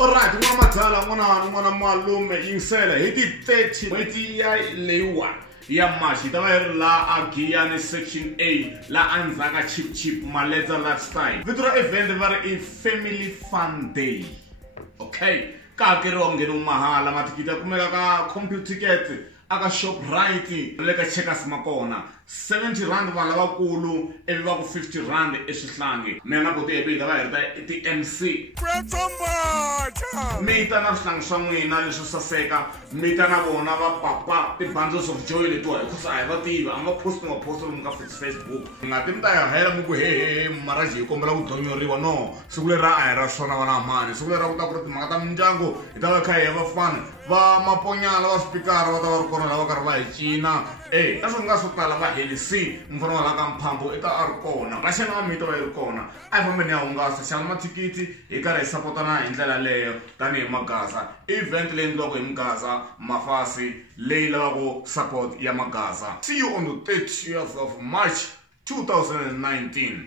Alright, n'wana n'wana malume yingisela hi ti 30 n'hweti ya leyiwani ya March hi ta va yi ri la a Giyani section A la andzaka Chip Maletsa lifestyle. Vito ra event va ri i family fun day. Okay, ka hakeriwa nghena mahala, mathikiti ya kumeka ka Computer Tickets aka Shoprite le ka Checkers makona 70 rand vanhu lavakulu ivi va ku 50 rand eswihlangi. Mina na buti hi ta va hi ri ti MC mi ta na swihlangi swa n'wina leswo saseka, mi ta na vona va papa ti bundles of joy letiwa hikuva a hi va tivi, a nga post lomu ka Facebook nga ti mi ta ya hela mi ku hehe maraji hi kombela ku donyoriwa. No, siku leri a hi ra swona vana mani, siku leri ra ku ta ku ri timhaka ta mindyangu hi ta va kha hi ya vafana va maponyana va swipikara va ta va ri kona lava karhi va hi cina na swo nga swo tala va helisi mfana wa la ka Mphambo i ta a ri kona, vaxana va mito va yi ri kona. A hi fambeni ya hungasa, xana mathikithi hi karhi hi sapotana hi ndlela leyo tanihi Magaza. Event leyi endliwaka hi Magaza Mafasi leyi lavaka support ya Magaza. See you on the 30th of March 2019.